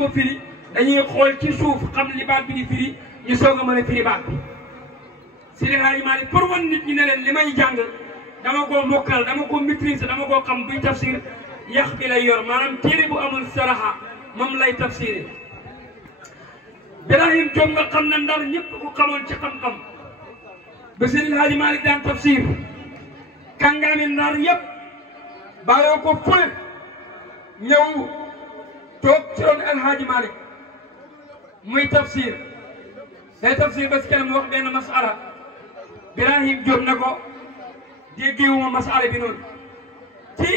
ko firi dañuy xool ci suuf xam li baat bi di firi ñu soog a mën a firi baat bi Seydi Hadji Malick pour wan nit ñi ne leen li may jàng dama koo mokkal dama ko maîtriser dama koo xam buy tafsir yax bi lay yor maanaam téere bu amul saraxa moom lay tafsiré Birahim Diop nga xam ne Ndar ñëpp ku xamoon ci xam-xam ba Seydi Hadji Malick daan tafsir kàngaami Ndar yëpp bàyyoo ko fule ñëw toog ci roon El Hadji Malick muy tafsir day tafsir ba si kanam mu wax benn masala Birahim Diop na ko déggeewuma masala bi noonu ci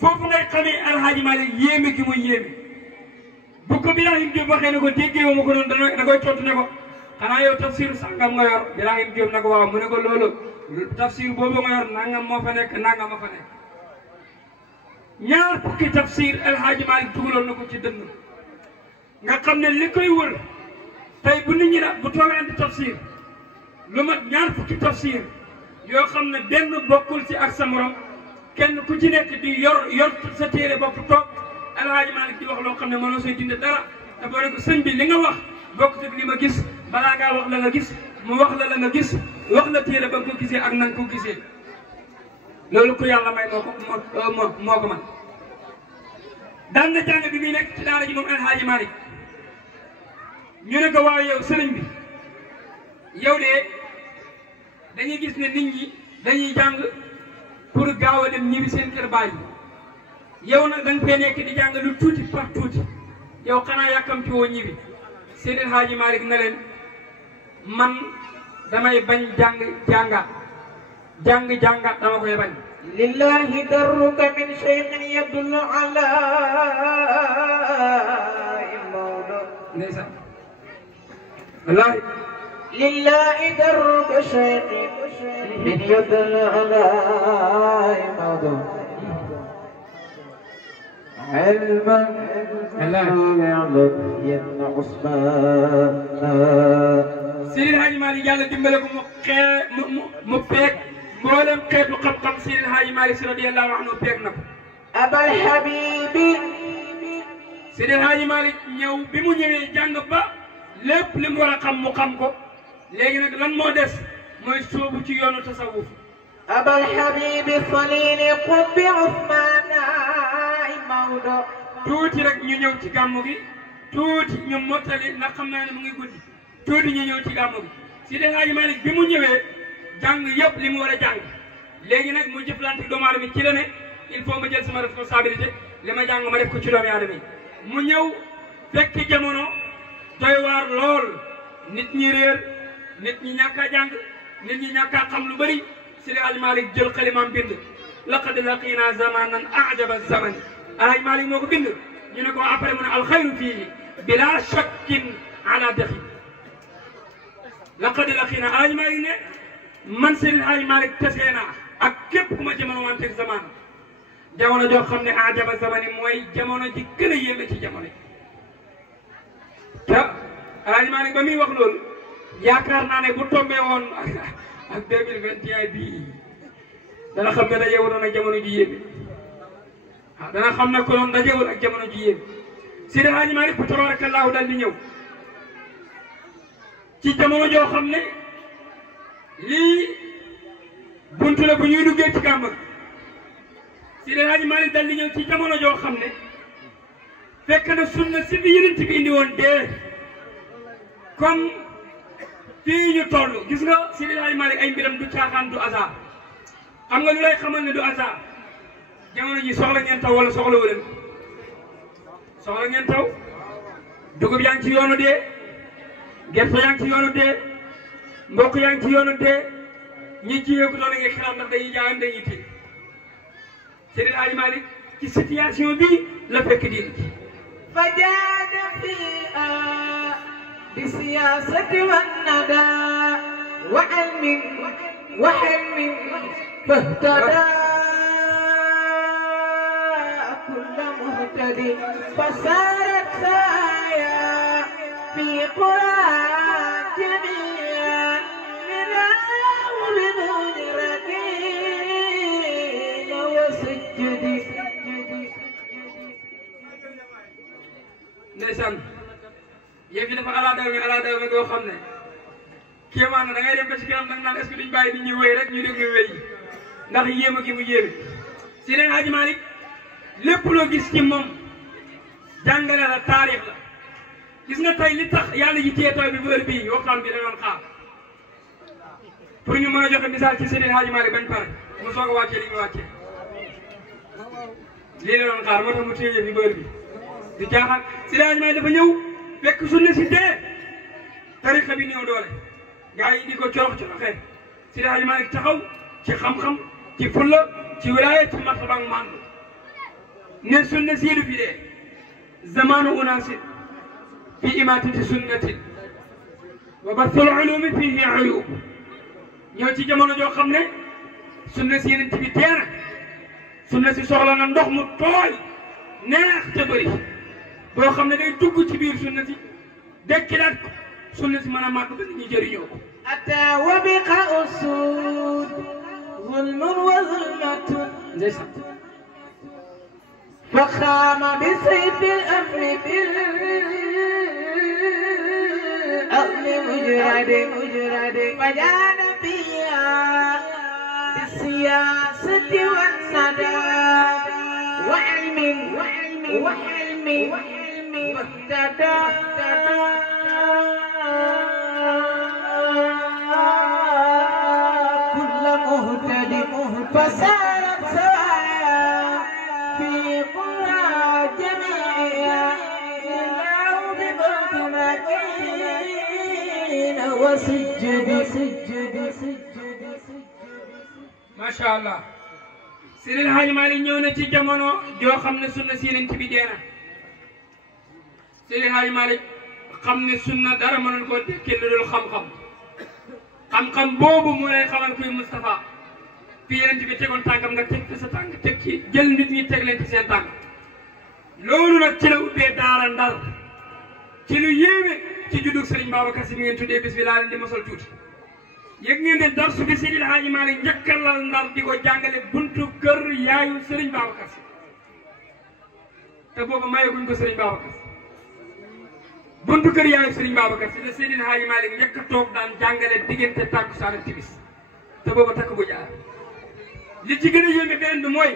foofu ngay xamee El Hadji Malick yéeme gi muy yéeme bu ko Birahim Diop waxee ne ko déggeewuma ko noonu da koy tontu ne ko xanaa yow tafsir sàngam nga yor Birahim Diop na ko waaw mu ne ko loolu tafsir boobu nga yor nangam moo fa nekk nangam moo fa nekk ñaar fukki tafsir El Hadji Malick dugaloon na ko ci dënn nga xam ne li koy wër tey bu nit ñi da bu toogee di tafsir lu mat ñaar fukki tafsir yoo xam ne benn bokkul ci ak sa morom kenn ku ci nekk di yor sa téere bopp toog El Hadji Malick di wax loo xam ne mënoo sooy dindi dara te boo ne ko sëñ bi li nga wax bokkut ak li ma gis balaa ngaa wax la nga gis mu wax la nga gis wax la téere ba nga ko gisee ak na nga ko gisee loolu ko yàlla may moo ko man daan na jàng bi muy nekk ci daara ji moom El Hadji Malick ñu ne ko waaw yow sëriñ bi yow de dañuy gis ne nit ñi dañuy jàng pour gaaw a dem ñibbi seen kër baay yow nag da nga fee nekk di jàng lu tuuti par tuuti yow xanaa yàkkamti woo ñibbi Seydi El Hadji Malick ne leen man damay bañ jàngaat dama koy bañ lillahi darruka min shaykhin yadullu ala mawdo ndeysaan wallaahi lillahi darruka shaykhin yadullu ala mawdo علما يعلم ين عثمان Seydi El Hadji Malick yàlla dimbale ko mu peeg mboolem xeetu xam-xam Seydi El Hadji Malick radiyallahu anhu peeg na ko abal habibi Seydi El Hadji Malick ñëw bi mu ñëwee jàng ba lépp li mu war a xam mu xam ko léegi nag lan moo des mooy sóobu ci yoonu tasawuf abal habibi salini qubbi Usmana mawdo tuuti rek ñu ñëw ci gàmmu gi tuuti ñu mottali ndax xam naa ne mu ngi guddi tuuti ñu ñëw ci gàmmu gi Seydi El Hadji Malick bi mu ñëwee jàng yëpp li mu war a jàng léegi nag mu jëflante doomu aadama mi ci la ne il faut ma jël sama responsabilité li ma jàng ma def ko ci doomu aadama yi mu ñëw fekk jamono doy waar lool nit ñi réer nit ñi ñàkk a jàng nit ñi ñàkk a xam lu bëri Seydi El Hadji Malick jël xalimaam bind laqad laqina zamanan ajaba zamani El Hadji Malick moo ko bind ñu ne ko après mu ne alxayru fii bila shakkin ala daxi laqad laqina El Hadji Malick ne man Seydi El Hadji Malick tesee naa ak képp ku ma jamono wanteeg zaman jamono joo xam ne ajaba zamani mooy jamono ji gën a yéeme ci jamono yi te El Hadji Malick ba muy wax loolu yaakaar naa ne bu tombé woon ak 2021 bii dana xam ne daje woon ak jamono ji yéeme waaw dana xam ne ko doon dajewul ak jamono ji yéeme Seydi El Hadji Malick fa tabarakallahu daal di ñëw ci jamono joo xam ne lii buntu la bu ñuy duggee ci gàmm gi Seydi El Hadji Malick daal di ñëw ci jamono joo xam ne fekk na sunna si bi yonent bi indi woon dee comme fii ñu toll gis nga Seydi El Hadji Malick ay mbiram du caaxaan du hasard xam nga lu lay xamal ne du hasard jamono ji soxla ngeen taw wala soxla wu leen soxla ngeen taw dugub yaa ngi ci yoonu dee gerte yaa ngi ci yoonu dee mbokk yaa ngi ci yoonu dee ñi ci yëngu doon nga xalaat ndax dañuy jaayam dañuy téye Seydi El Hadji Malick ci situation bi la fekk diine ji فجاد فيها بالسياسة والندى وعلم وحلم فاهتدى كل مهتدي فصارت سايا في قرى جميعا منها ومن ركين وسجدي ndeysaan sunnatan yëf yi dafa ala daw me goo xam ne kéemaan na da ngay dem ba ci kanam danga naan est-ce que duñ bàyyi nit ñi wéy rek ñu déglu wéy ndax yéema gi mu yéeme Seydi El Hadji Malick lépp loo gis ci moom jàngale la taarix la gis nga tey li tax yàlla ji téye taw bi bu heure bii waxtaan bi da doon xaar pour ñu mën a joxe misaal ci Seydi El Hadji Malick bañ pare mu soog a wàccee li ñu wàccee lii la doon xaar moo tax mu téye fi bu heure bi di jaaxal Seydi El Hadji Malick dafa ñëw fekk sunna si dee tarixa bi néew doole gaa yi di ko coroxee Seydi El Hadji Malick taxaw ci xam-xam ci fulla ci wilaaya ci martaba ak mandu ne sunna si du fi dee zamanu unasin fi imatati sunnatin wa bathul ulumi fihi uyub ñëw ci jamono joo xam ne sunna si yeneen bi teena sunna si soxla na ndox mu tooy neex te bëri boo xam ne day dugg ci biir sunna si dekkilaat ko sunna si mën a màgg ba nit ñi jëriñoo ko أتى وبقاء السود ظلم وظلمة فخام بسيف الأمن بالأمن مجرد فجاد فيها بالسياسة والسداد وحلم واهتدى فسارت سواء في قرى جميعها للعوض بالتماكين وسجد ما شاء الله Seydi El Hadji Malick ñëw na ci jamono joo xam ne sunna si yeneen bi dee na Seydi El Hadji Malick xam ne sunna dara mënul koo dekkee lu dul xam-xam boobu mu lay xamal kuy Moustapha fii yeneen bi tegoon tànkam nga teg sa tànk teg ci jël nit ñi teg leen ci seen tànk loolu nag ci la ubbee daara Ndar ci lu yéeme ci juddug Serigne Babacar Sy mi ngeen tuddee bis bi laa leen di mosal tuuti yëg ngeen ne darsu bi Seydi El Hadji Malick njëkkalal Ndar di ko jàngale buntu kër yaayu Serigne Babacar Sy te boobu mayeguñ ko Serigne Babacar Sy buntu kër yaayu Serigne Babacar Sy la Seydi El Hadji Malick njëkk a toog daan jàngale diggante tàkkusaan ak timis te boobu takk bu jaar li ci gën a yéeme beneen bi mooy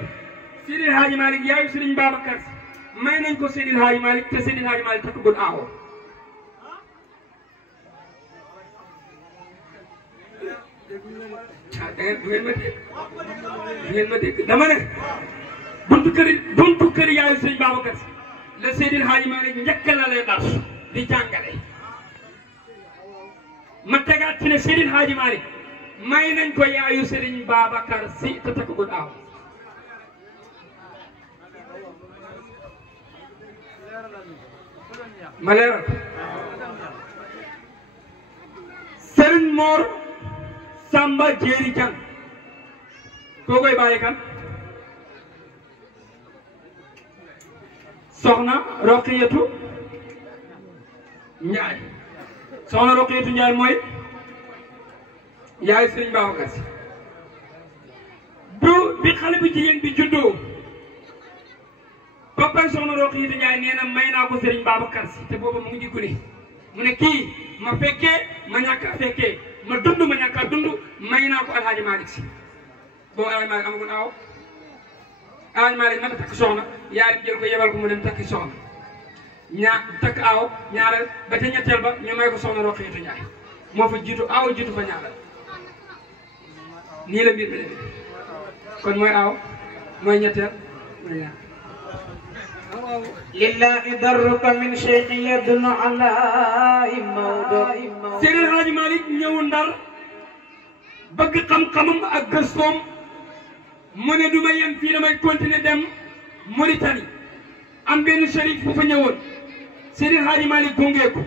Seydi El Hadji Malick yaayu Serigne Babacar Sy may nañ ko Seydi El Hadji Malick te Seydi El Hadji Malick takk gud aawo du ngeen ma dégg dama ne buntu kër yaayu Serigne Babacar Sy la Seydi El Hadji Malick njëkk la lay dars di jàngale ma tegaat ci ne Seydi El Hadji Malick may nañ ko yaayu Serigne Babacar Sy te takk gud aawo ma leeral Serigne Mor Samba Jéeri Jang koo koy bàyyi kan soxna Roqiyatu Njaay soxna Roqiyatu Njaay mooy yaay Serigne Babacar Sy bi xale bu jigéen bi juddoo papa soxna Roqiyatu Njaay nee na may naa ko Serigne Babacar Sy te booba mu ngi di gune mu ne kii ma fekkee ma ñàkk a fekkee ma dund ma ñàkk a dund may naa ko El Hadji Malick Sy boobu El Hadji Malick amagul aaw El Hadji Malick naka takk soxna yaay jël ko yebal ko mu dem takki soxna takk aaw ñaareel ba ca ñetteel ba ñu may ko soxna Roqiyatu Njaay moo fa jiitu aaw jiitu fa ñaareel nii la mbir mi demee kon mooy aaw mooy ñetteel mooy ñaar لله درك من شيخ يدل على موضوع Seydi El Hadji Malick ñëw Ndar bëgg xam-xamam ak gëstoom mu ne du ma yem fii damay continuer dem Mauritanie am benn chérif bu fa ñëwoon Seydi El Hadji Malick gunge ko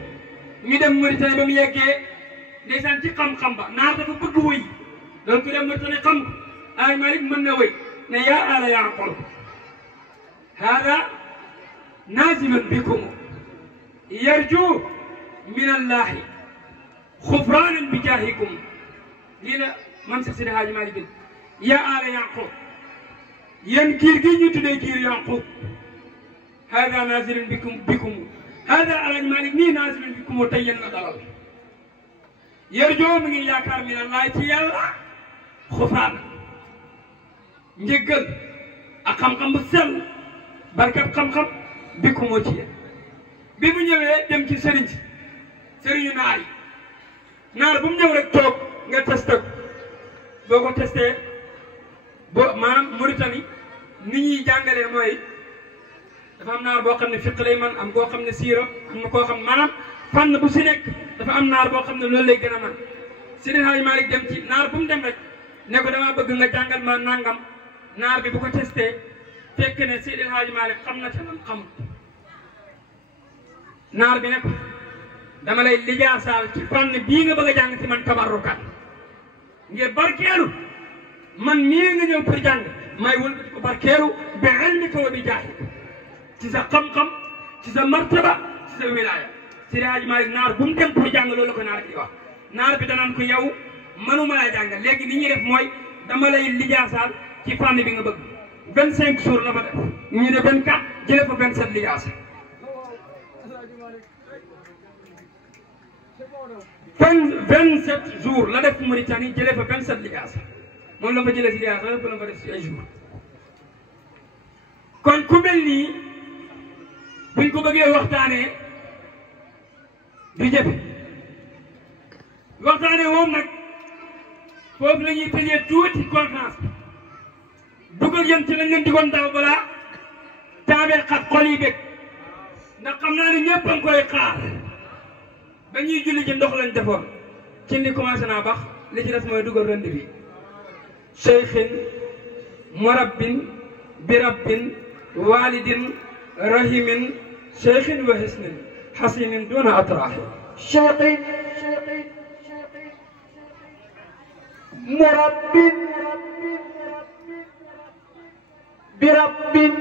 ñu dem Mauritanie ba mu yeggee ndeysaan ci xam-xam ba naar dafa bëgg wëy doon ko dem Mauritanie xam ko El Hadji Malick mën na wëy ne yaa ala yaa qol hada نازل بكم يرجو من الله غفرانا بجاهكم ليلا من سيدي الحاج مالك يا آل يعقوب ين كير جي ني تودي كير يعقوب هذا نازل بكم hada Alaaji Malick nii naazilun bikum moo tey yéen la dalal yarjoo mi ngi yaakaar mi ne laay ci yàlla xufraan njëggal ak xam-xam bu sell barkab xam-xam bikum moo ci yéen bi mu ñëwee dem ci sëriñ si sëriñu naar yi naar bu mu ñëw rek toog nga testé ko boo ko testé boo maanaam Mauritanie ni ñuy jàngalee mooy dafa am naar boo xam ne fiq lay man am koo xam ne siira am na koo xam maanaam fànn bu si nekk dafa am naar boo xam ne loolu lay gën a man Seydi Hadji Malick dem ci naar bu mu dem rek ne ko damaa bëgg nga jàngal ma nangam naar bi bu ko testé fekk ne Seydi Hadji Malick xam na ca nam xamut naar bi ne ko dama lay lijaasaal ci fànn bii nga bëgg a jàng ci man tabarrukat ngir barkeelu man nii nga ñëw pour jàng may wëlbati ko barkeelu bi ilmika wa bi jaahika ci sa xam-xam ci sa martaba ci sa wilaya Seydi Hadji Malick naar bu mu dem pour jàng loolu la ko naar bi wax naar bi danaan ko yow mënuma laa jàng léegi li ñuy def mooy dama lay lijaasaal ci fànn bi nga bëgg 25 jours la fa def ñu ne 24 jëlee fa 27 lijaasa 27 jours la def Mauritanie jëlee fa 27 lijaasa moom la fa jëlee si lijaasa la fa def si ay jours kon ku mel nii buñ ko bëggee waxtaanee du jëfe waxtaanee moom nag foofu la ñuy tëjee tuuti conférence bi dugal yéen ci lañ leen digoon daaw balaa taabee xat xol yi bég ndax xam naa ne ñëpp a ngi koy xaar ba ñuy julli ci ndox lañ defoon ci ni commencé naa bax li ci des mooy dugal rënd bi cheikhin murabbin bi rabbin walidin rahimin cheikhin wa hisnin hasinin duna atrahi cheikhin murabbin bi rabbin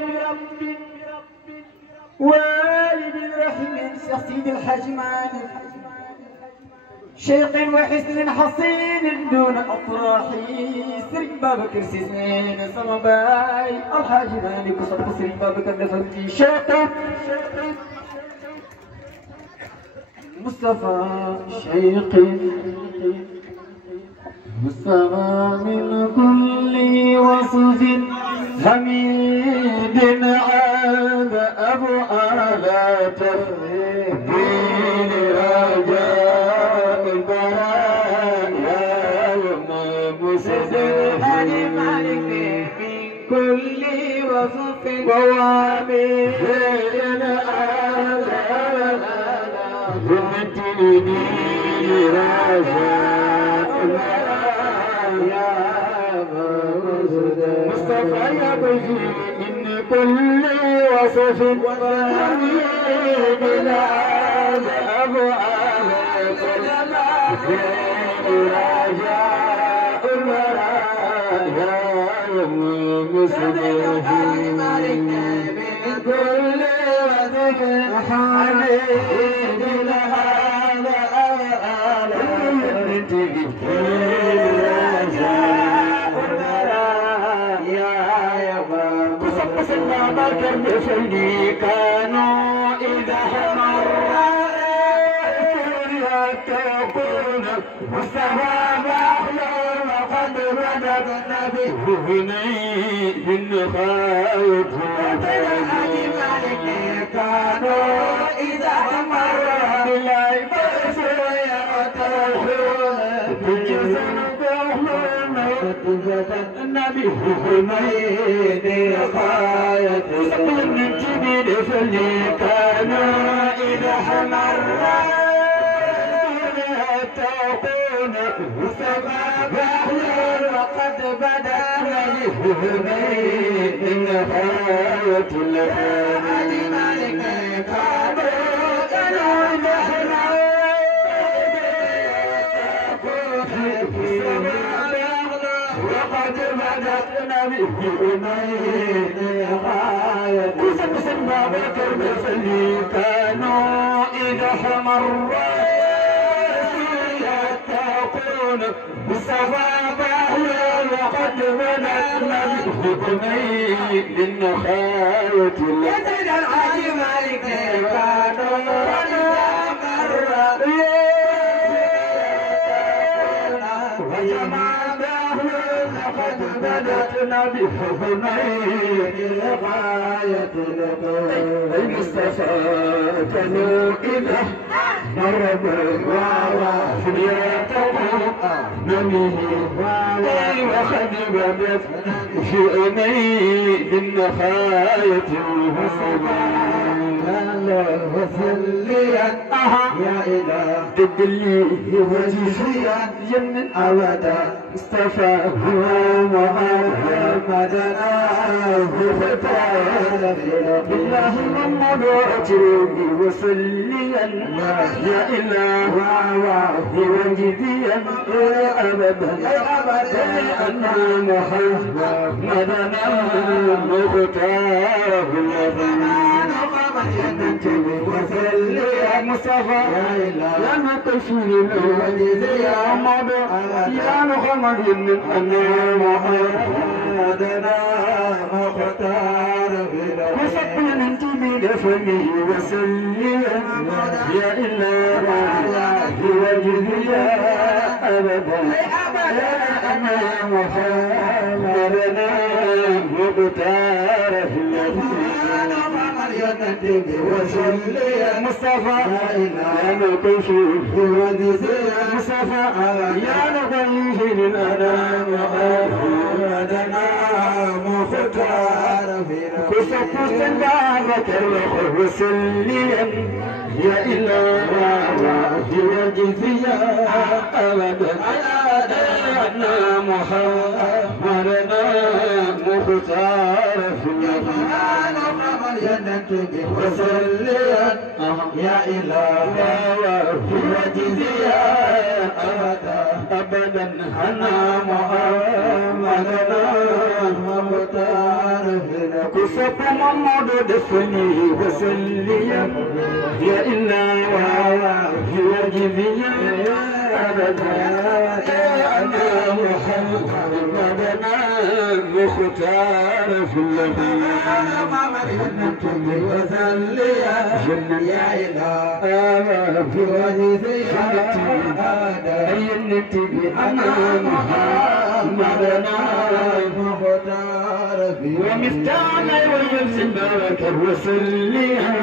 walidin rahimin Cheikh Sidi El Hadji Malick شيخ وحسن حصين دون أطراح سرج بابكر سنين صمباي الحاج مالك صدق سرج بابكر نفسي شيخ مصطفى شيخ مصطفى من كل وصف حميد عاد أبو أعلى تفديل رجاء البرايا يوم مسجد مالك من كل وصف ووامر تفديل رجاء مصطفى يبجي من كل وصف وحميد العاد أبو آلة رجاء المرايا يوم مسلم من كل وصف وحميد العاد أبو آلة بشري كانوا إذا مر يتقون والثواب أحلى وقد رددنا به هنين خايف كانوا إذا مر بالعباس يتقون بجسد النبي حميد خاية من جبين فلي كانوا إذا حمر يتقون سباب وقد بدا النبي حميد خاية الأمان مالك كانوا إذا حمر وقد بدأنا بأمين غاية وسمسم بابك المثلي كانوا إذا حمر يتقون بصفا بحيا وقد بدأنا بأمين غاية يا سيد الحاج مالك كانوا بدأتنا بحبنين لغاية لقاء المصطفى كانوا إذا مرب وحياته نميه وخدمت في عيني بالنخاية وصليا يا إله تدلي وجهيا جن أبدا مصطفى محمدنا ختار اللهم وجهي وصليا يا إله وجهيا أبدا أن محمدنا مختار يا مصطفى يا مكشوف يا مضى يا محمد أن محمدنا مختار وسبنا ننتمي لفمه وسلم يا إله وجزيا أبدا أن محمدنا مختار وصلي مصطفى يا مكشوف مصطفى يا نبي الأنام محمدنا مختار كسبت سنبابك الروح وسليا يا إله وجزيا أبدا أن محمدنا مختار وصليا يا إله وجزيا أبدا أنا محمدنا مختار كسب محمد دفني وصليا يا إله وجزيا أبدا أنا محمدنا مختار في الذين وسليا يا إله في وجهك أينتي أنا محمدنا مختار في ومفتاحنا ويرسلك وسليا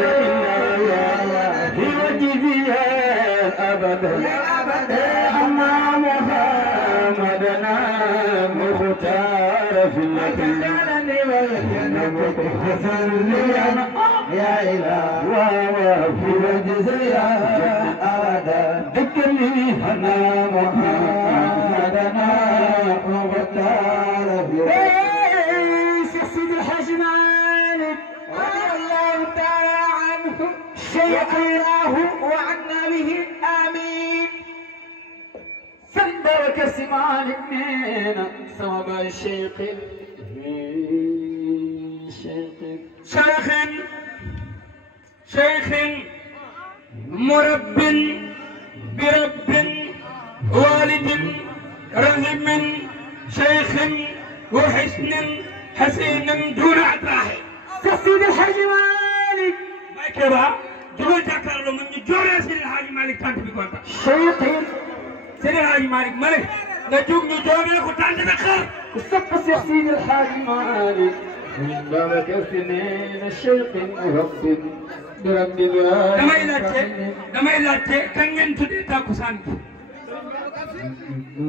يا إله في وجهك أبدا أنا محمدنا مختار في الذين يا إله وفي وجزيا أبدا ذكرني أنا محمدنا مختار في سيد الحاج مالك رضي الله تعالى عنه شيخناه وعنا به آمين سندرك سمال مننا صواب الشيخ شيخ مرب برب والد رحم شيخ وحسن حسين دون عطاه سيد الحاج مالك ما كبا جوي تكرلو من جوري سيد الحاج مالك تانت بيكونتا شيخ سيد الحاج مالك نجوم نجومي كتانت بخير وصف سيد الحاج مالك بابك سنين الشيخ مرب برب damay laajte kan ngeen tuddee takkusaan bi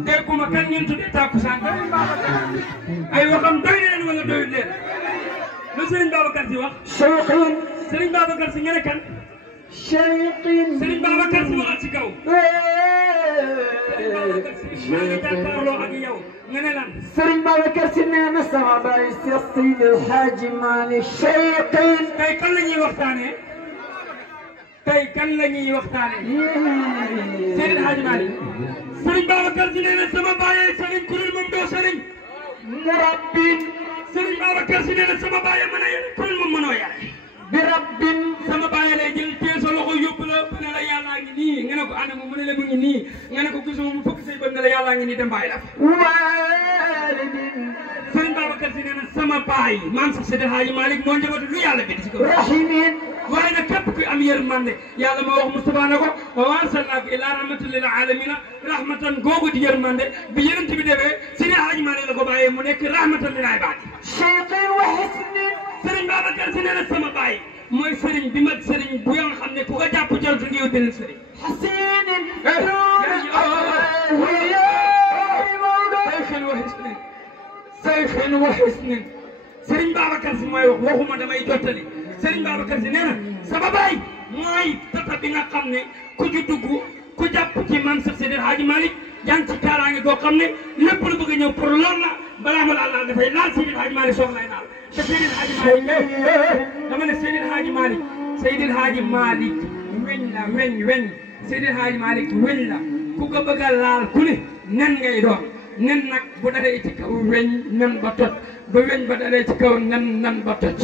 dégguma kan ngeen tuddee takkusaan bi ay waxam doy na leen wala doyul leen lu Serigne Babacar Sy wax Serigne Babacar Sy nga ne kan Serigne Babacar Sy waxal ci kaw maa ngi jàkkaarloo ak yow nga ne lan Serigne Babacar Sy nee na sama baay Seydi El Hadji Malick Cheikhin tey kan la ñuy waxtaanee tey kan la ñuy waxtaanee Seydi El Hadji Malick Serigne Babacar Sy nee na sama baay Serigne kuréel moom doo Serigne murabbin Serigne Babacar Sy nee na sama baay mën a yore kuréel moom mënoo yaay bi rabbin sama baay lay jël tee sa loxo yóbbu la ne la yàllaa ngi nii nga ne ko ana mu ne la mu ngi nii nga ne ko gisuma mu fukk say bët ne la yàllaa ngi nii dem bàyyi la walidin Serigne Babacar Sy nee na sama baay maam sax Seydi El Hadji Malick moo njabootu lu yàlla bind ci kaw rahimin waaye nag képp kuy am yërmande yàlla ma wax Moustapha ne ko wa arsalnaaka ilaa rahmatan lil aalamiina rahmatan googu di yërmande bi yonent bi defee Seydi Hadji Malick la ko bàyyee mu nekk rahmatan lil ibaad cheikhin wa hisnin Serigne Babacar Sy nee na sama baay mooy Serigne bi mag Serigne bu nga xam ne ku ko jàpp jëltu ngi benn Serigne hasinin sayxin wa hisnin Serigne Babacar Sy mooy wax waxuma damay jottali Serigne Babacar Sy nee na sama baay mooy tata bi nga xam ne ku ci dugg ku jàpp ci man sax Seydi Hadji Malick yaa ngi ci kaaraange goo xam ne lépp lu bëgg a ñëw pour lool la balaa ma laal dafay laal Seydi Hadji Malick soog lay laal te Seydi Hadji Malick dama ne Seydi Hadji Malick Seydi Hadji Malick weñ la weñ Seydi Hadji Malick weñ la ku ko bëgg a laal ku ne nen ngay doon nen nag bu daree ci kaw weñ nen ba toj ba weñ ba daree ci kaw nen ba toj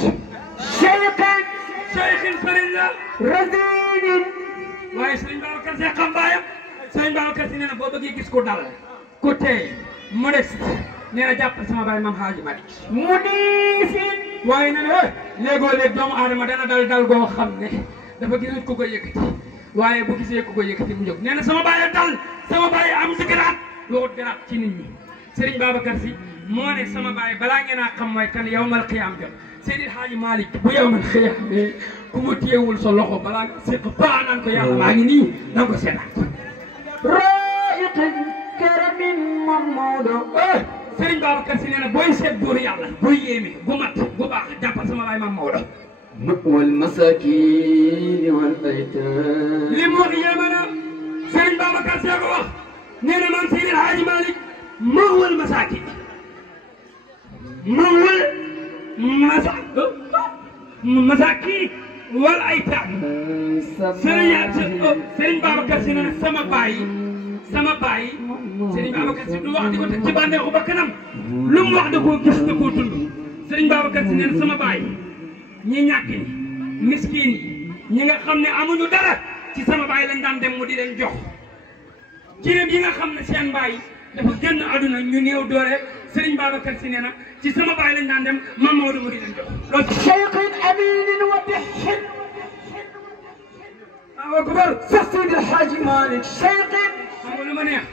cheikhin sëriñ la razinin waaye Serigne Babacar Sy xam baayam Serigne Babacar Sy nee na boo bëggee gis ko dal ku tey modeste nee na jàppal sama baay Mame Hadji Malick munifin waaye nee na léegoo-léeg doomu aadama dana dal goo xam ne dafa gisut ku ko yëkkati waaye bu gisee ku ko yëkkati mu jóg nee na sama baay dal sama baay am si garaat waxut garaat ci nit ñi Serigne Babacar Sy moo ne sama baay balaa ngeen a xam mooy kan yawmal qiyaam jot Seydi Hadji Malick bu yawmal qiyaam ku mu téyewul sa loxo balaa nga séq baa naan ko yàlla maa ngi nii na nga ko seetaan raiqin karamin Mamadou Serigne Babacar Sy nee na booy seet buur yàlla buy yéeme gu mat gu baax jàppal sama baay Mame Maodo wal masakin wal aytam li mu wax yéeme na Serigne Babacar Sy ko wax nee na man Seydi Hadji Malick mawal masakin mawal masakin wal aytam Serigne Babacar Sy nee na sama baay Serigne Babacar Sy du wax di ko teg ci bànneexu ba kanam lu mu wax da koo gis da koo dund Serigne Babacar Sy nee na sama baay ñi ñàkk ñi miskin ñi nga xam ne amuñu dara ci sama baay lañ daan dem mu di leen jox jiréb yi nga xam ne seen baay dafa génn àdduna ñu néew doole Serigne Babacar Sy nee na ci sama baay lañ daan dem Mame Maodo mu di leen jox loolu cheikhin aminin wa bihin waaw kubar sax Seydi Hadji Malick cheikhin xam nga lu ma neex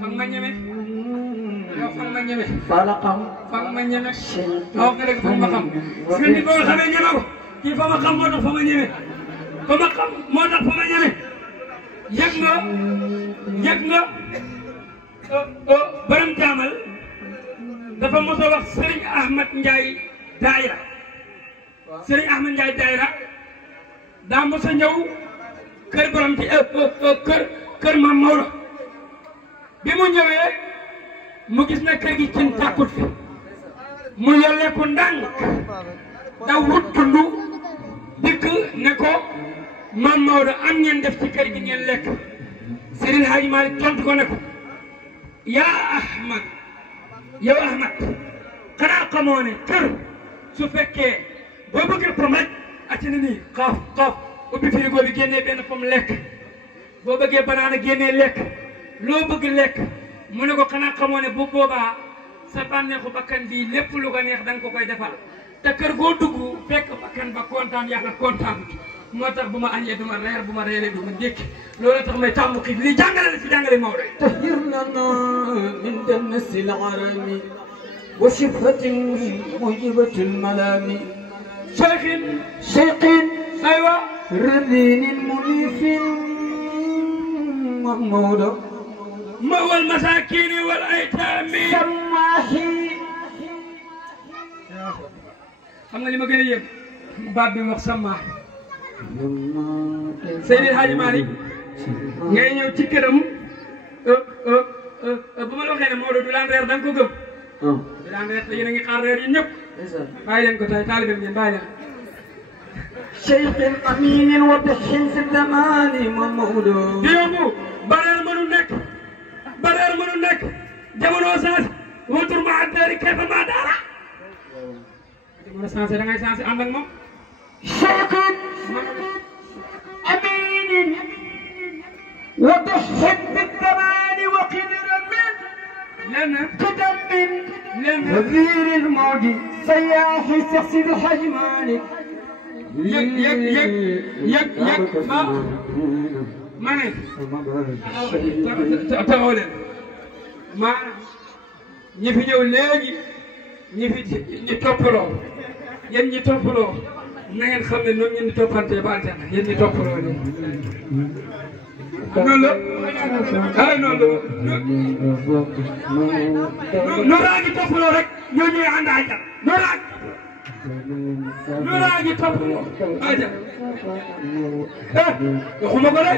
foog ma ñeme yow foog ma ñeme falaqam foog ma ñeme wax nga dëgg foog ma xam gis nga ni boo xamee ñeme ko kii fa ma xam moo tax fa ma ñeme fa ma xam moo tax fa ma ñeme yëg nga borom jaamal dafa mos a wax Serigne Ahmed Ndiaye Daayira Serigne Ahmed Ndiaye Daayira daa mos a ñëw kër borom ci kër Mame Maodo bi mu ñëwee mu gis na kër gi cin tàkkut fi mu yollee ko ndànk da wut tundu dikk ne ko Mame Maodo am ngeen def ci kër gi ngeen lekk Seydi Hadji Malick tontu ko ne ko yaa Ahmad yow Ahmad xanaa xamoo ne kër su fekkee boo bëggee pom rek ati na nii xaaf ubbi frigo bi génnee benn pom lekk boo bëggee banaana génnee lekk loo bëgg lekk mu ne ko xanaa xamoo ne bu boobaa sa bànneexu bakkan bii lépp lu ko neex da nga ko koy defal te kër goo dugg fekk bakkan ba kontaan yàlla kontaan moo tax bu ma añee du ma reer bu ma reeree du ma ndékki loolu tax may tàmm xiif lii jàngale la si jàngale Maodo yi tahir lana min damsi al-arami wa shifatin mujibatul malami cheikhin aywa radinin munifin Maodo mawal masakini wal aytami samaahi xam nga li ma gën a yëg baat bi wax sama Seydi Hadji Malick ngay ñëw ci këram bu ma la waxee ne Maodo du laan reer da nga ko gëm du laan reer te yéen a ngi xaar reer yi ñëpp bàyyi leen ko tey taalibeem ngeen bàyyi leen cheikhin aminin wa bihin fi zamani Maodo di yombu bareer mënu nekk jamono changé wutur ma addaari kayfa ma daara jamono changé da ngay changé ànd ak moom cheikhin aminin wa bihin fi zamani wa qidramin lenn قدم وزير الماضي سياح Seydi Hadji Malick yëg ma ne taxaw leen maanaam ñi fi ñëw léegi ñi toppaloo yéen ñi toppaloo na ngeen xam ne noonu ngeen di toppantee ba aljana yéen ñi toppaloo nii noonu la ah noonu la nooraa ngi toppaloo rek ñoo ñëwee ànd aljana nooraa ngi toppaloo aljana waxuma ko de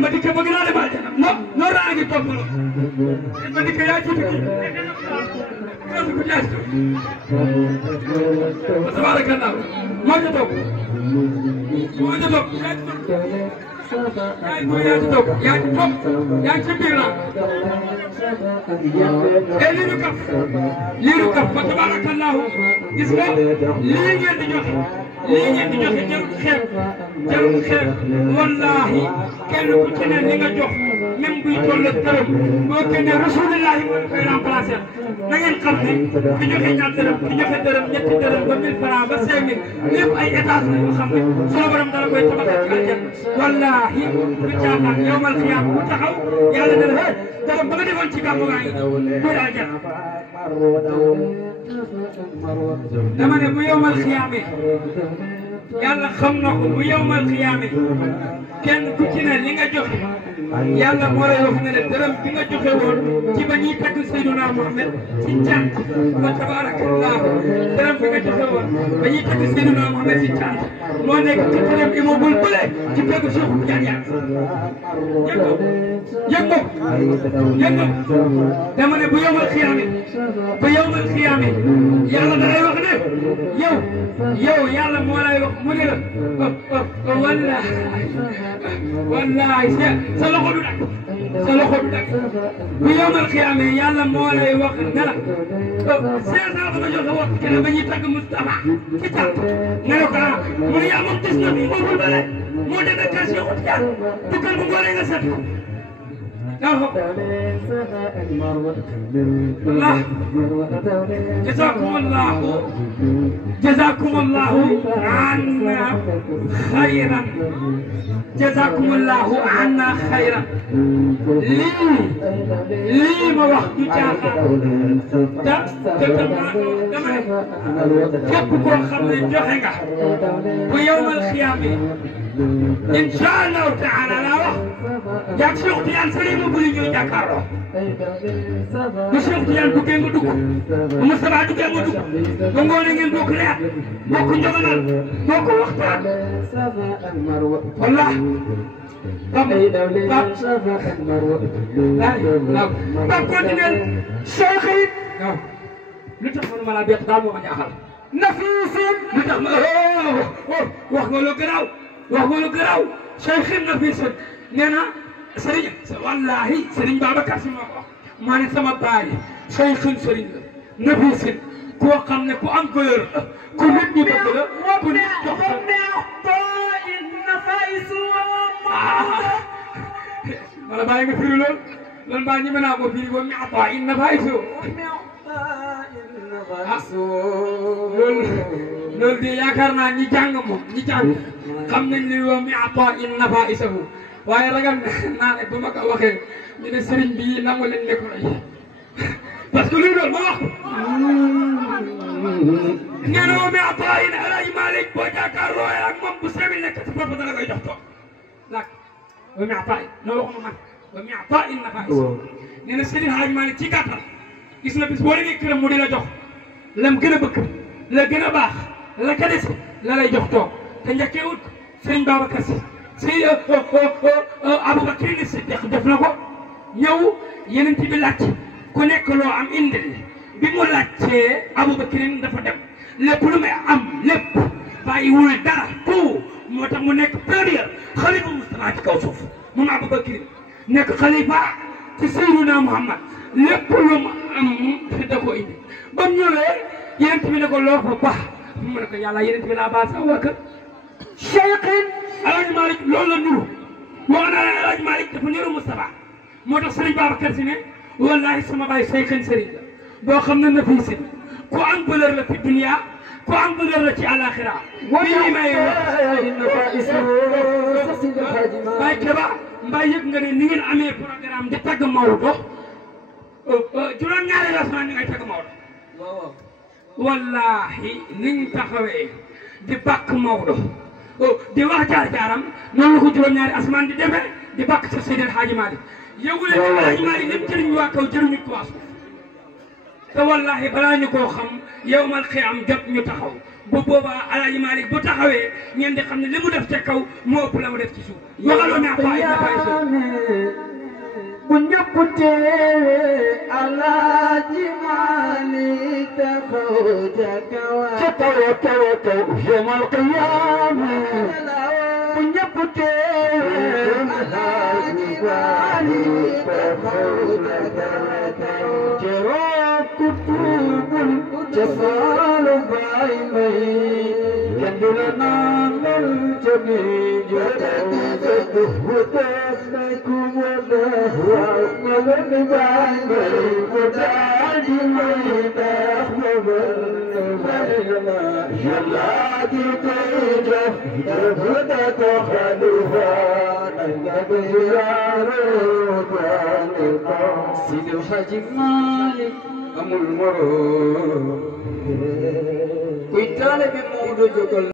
ma dikk bëgg naa dem aljana nooraa ngi toppaloo ma dikk yaa ci tukki tabarakallah moo ci toog yaa ci toog yaa ci biir la lii du kaf fa tabarakallah gis nga lii ngeen di joxe jarul xeeb wallahi kenn ku ci ne li nga jox même buy toll ak dërëm boo génnee rasulullah moo koy remplacer na ngeen xam ne ki joxe ñaar dërëm ki joxe dërëm ñetti dërëm ba 1000 francs ba 5000 lépp ay étage la yoo xam ne sunu borom dara koy tabaxal ci aljanna wallahi du caaxaan yawmal xiyaam bu taxaw yàlla dana hee dërëm ba nga defoon ci gàmmu gaa ngi biir aljanna dama ne bu yawmal xiyaamee yàlla xam na ko bu yawmal xiyaamee kenn ku ci ne li nga joxe yàlla moo lay wax ne la dërëm bi nga joxe woon ci ba ñuy tagg Seydina Muhammad ci cant fa tabarakallah dërëm bi nga joxe woon ba ñuy tagg Seydina Muhammad ci cant moo nekk ci dërëm immeuble bële ci peggu Cheikh Tidiane yëg ko dama ne bu yawmal xiyaame yàlla da lay wax ne yow yàlla moo lay wax mu ne la wallahi sa loxo du dakk bu yawmal xiyaame yàlla moo lay wax ne la 500 ba nga joxe woon kenn ba ñuy tagg Moustapha ci cant nga ne ko mu ne yaa moom gis na bi moo bële moo dem ak Cheikh Tidiane dugal bu ngoonee nga set الله جزاكم الله عنا خيرا جزاكم الله عنا خيرا لي ما وقت جاء كيف كون خمن جوخنغا ويوم القيامه ان شاء الله تعالى لا جاك Cheikh Tidiane Serigne bu ñu jàkkaarloo bu Cheikh Tidiane duggee nga dugg bu Moustapha duggee nga dugg ba ngoone ngeen bokk leer bokk njoganal bokk waxtaan wallah Pape continuel Cheikh it lu tax man ma la bett daal moo ma jaaxal Nafisin lu tax ma wax nga lu garaaw Cheikh Nafisin nee na Serigne wallahi Serigne Babacar Si moo ko wax maa ne sama baay Cheikh Serigne la Nafisin koo xam ne ku am valeur la ku nit ñi bëgg la ku nit jox wala bàyyi nga firi lool baa ñeme naa ko firi ba mi ata in nafaisu loolu de yaakaar naa ñi jàng xam nañ ne wa mi ata in nafaisahu waaye ragal naa ne bu ma ko waxee ñu ne sëriñ bi nangu leen ne ko ay parce que luy loolu ma wax nee na wa mi ata in Alaaji Malick boo jàkkaarloo ak moom bu 5000 nekk ci bopp dana koy jox toog laaj wa mi ata in loolu waxuma man wa mi ata in nafais nee na Sëriñ Alaaji Malick ci gàttal gis na bis boo demee këram mu di la jox lam gën a bëgg la gën a baax la ka des la lay jox toog te njëkkee wut Sëriñ Babacar Si Aboubacar ni Siddiq def na ko ñëw yeneen bi laaj ku nekk loo am indil bi mu laajtee Aboubacar dafa dem lépp lu may am lépp bàyyiwul dara tout moo tax mu nekk premier xalifa Moustapha ci kaw suuf moom Aboubacar nekk xalifa ci Seydina Muhammad lépp lu mu am da ko indi ba mu ñëwee yeneen bi ne ko loo fa baax mu ne ko yàlla yeneen bi laa baal sa waa kër Cheikh Alaaji Malick loolu la nuru wax na la Alaaji Malick dafa niru Moustapha moo tax Serigne Babacar Si ne wallahi sama baay Cheikh Serigne la boo xam ne Nafisin ku am valeur la fi dunia ku am valeur la ci àllaaxira bii may Baye Keba mbaa yëg nga ne ni ngeen amee programme di tagg Maodo juróom-ñaari asamaan ni ngay tagg Maodo wallahi ni ñu taxawee di bàkk Maodo di wax jaar-jaaram noonu la ko juróom-ñaari asamaan di demee di bàkk sa Seydil Hadji Malick yëgu leen ne Hadji Malick lim jëriñ waa kaw jëriñu ko waa suuf te wallahi balaa ñu koo xam yawmal qiyaam jot ñu taxaw bu boobaa Alaaji Malick bu taxawee ngeen di xam ne li mu def ca kaw moo ëpp la mu def ci suuf waxaloo ne Faye na Faye suuf bu ñëpp teewee Alaaji Malick taxaw ca kaw yawmal qiyaam bu ñëpp teewee Alaaji Malick taxaw ca kaw kutubul jasalu bay may kendula nangal jami jada huda kumada nagal bay may mudadi may tahmabal bayna yalla di tejaf huda ko khaluha nagal yaro Sidi Hadji Malick amul moroom kuy taalibe Maodo jógal